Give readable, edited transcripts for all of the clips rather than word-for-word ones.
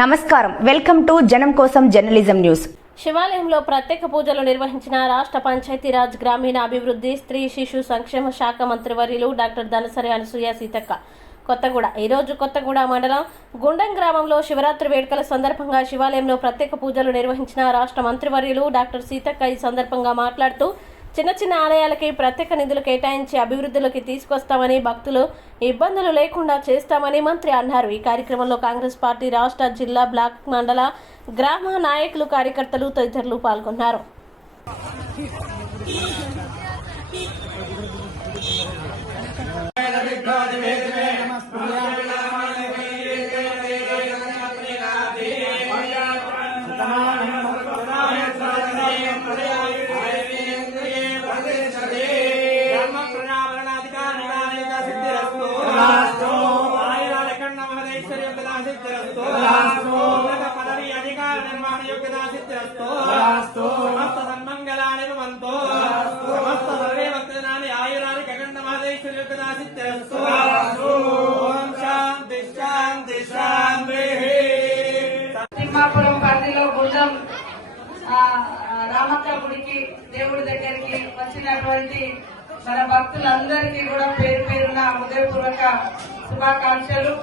నమస్కారం, welcome to జనం కోసం జర్నలిజం న్యూస్. శివాలయంలో ప్రత్యేక పూజలు నిర్వహించిన రాష్ట్ర పంచాయతీరాజ్ గ్రామీణ అభివృద్ధి స్త్రీ శిశు సంక్షేమ శాఖ మంత్రివర్యులు డాక్టర్ ధనసరి అనసూయ సీతక్క కొత్తగూడ. ఈరోజు కొత్తగూడ మండలం గుండం గ్రామంలో శివరాత్రి వేడుకల సందర్భంగా శివాలయంలో ప్రత్యేక పూజలు నిర్వహించిన రాష్ట్ర మంత్రివర్యులు డాక్టర్ సీతక్క ఈ సందర్భంగా మాట్లాడుతూ చిన్న చిన్న ఆలయాలకి ప్రత్యేక నిధులు కేటాయించి అభివృద్ధిలోకి తీసుకొస్తామని, భక్తులు ఇబ్బందులు లేకుండా చేస్తామని మంత్రి అన్నారు. ఈ కార్యక్రమంలో కాంగ్రెస్ పార్టీ రాష్ట్ర, జిల్లా, బ్లాక్, మండల, గ్రామ నాయకులు, కార్యకర్తలు తదితరులు పాల్గొన్నారు. పదవి అధికార నిర్మాణ యోగ్యత సిద్ధిరస్తు. సమస్త సన్మంగళాని భవంతు. సమస్త సర్వే భక్తజనాని ఆయురాని గగన మహదేశ్వరి యోగ్యత సిద్ధిరస్తు. ఓం శాంతి శాంతి శాంతి. తిమ్మాపురం పరిధిలో గుండం రామక్క గుడికి, దేవుడి దగ్గరికి వచ్చినటువంటి మన భక్తులందరికీ కూడా పేరు పేరున హృదయపూర్వక శుభాకాంక్షలు.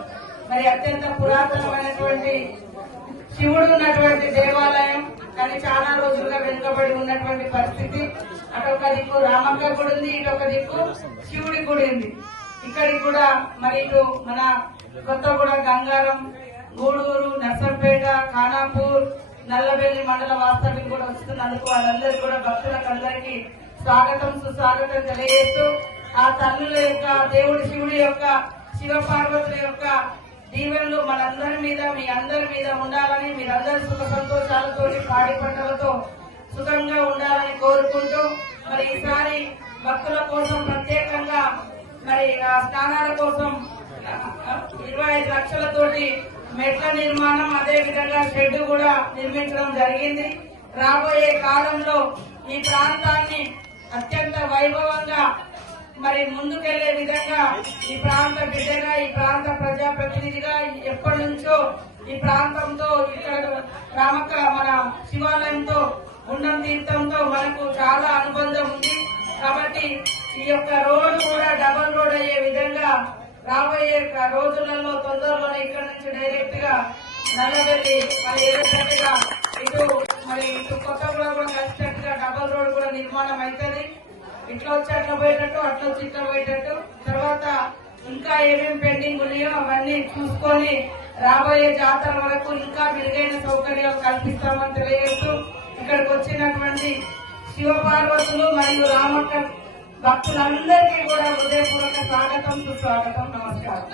మరి అత్యంత పురాతనమైనటువంటి శివుడు ఉన్నటువంటి దేవాలయం, కానీ చాలా రోజులుగా వెనుకబడి ఉన్నటువంటి పరిస్థితి. అటొక దిక్కు రామక్క గుడి ఉంది, ఇటొక దిక్కు శివుడి గుడి ఉంది. ఇక్కడికి కూడా మరి ఇటు మన కొత్తగూడ, గంగారం, గూడూరు, నర్సంపేట, ఖానాపూర్, నల్లబెల్లి మండల వాస్తవ్యం కూడా వస్తున్నందుకు వాళ్ళందరూ కూడా భక్తులకు అందరికీ స్వాగతం, సుస్వాగతం తెలియజేస్తూ ఆ తల్లుల యొక్క, దేవుడి శివుడి యొక్క, శివ పార్వతుల యొక్క దీవెనలు మనందరి మీద, మీ అందరి మీద ఉండాలని, మీరందరూ సుఖ సంతోషాలతో, పాడి పంటలతో సుఖంగా ఉండాలని కోరుకుంటూ, మరి ఈసారి భక్తుల కోసం ప్రత్యేకంగా మరి స్నానాల కోసం 25 లక్షలతోటి మెట్ల నిర్మాణం, అదే విధంగా షెడ్ కూడా నిర్మించడం జరిగింది. రాబోయే కాలంలో ఈ ప్రాంతాన్ని అత్యంత వైభవంగా మరి ముందుకెళ్లే విధంగా ఈ ప్రాంత బిడ్డగా, ఈ ప్రాంత ప్రజాప్రతినిధిగా ఎప్పటి నుంచో ఈ ప్రాంతంతో, ఇక్కడ రామక్క మన శివాలయంతో, గుండం తీర్థంతో మనకు చాలా అనుబంధం ఉంది. కాబట్టి ఈ యొక్క రోడ్డు కూడా డబల్ రోడ్ అయ్యే విధంగా రాబోయే రోజులలో తొందరలోనే ఇక్కడ నుంచి డైరెక్ట్ గా నల్లబెల్లి మరి ఏదైనా ఇటు మరి ఇటు కొత్తగూడ కూడా కలిసినట్టుగా డబల్ రోడ్ కూడా నిర్మాణం అవుతుంది. ఇట్లా వచ్చి అట్లా పోయేటట్టు, అట్లా వచ్చి ఇట్లా పోయేటట్టు. తర్వాత ఇంకా ఏమేమి పెండింగ్ ఉన్నాయో అవన్నీ చూసుకొని రాబోయే జాతర వరకు ఇంకా మెరుగైన సౌకర్యాలు కల్పిస్తామని తెలియజేస్తూ, ఇక్కడికి వచ్చినటువంటి శివపార్వతులు మరియు రామక్క భక్తులందరికీ కూడా హృదయపూర్వక స్వాగతం, సుస్వాగతం, నమస్కారం.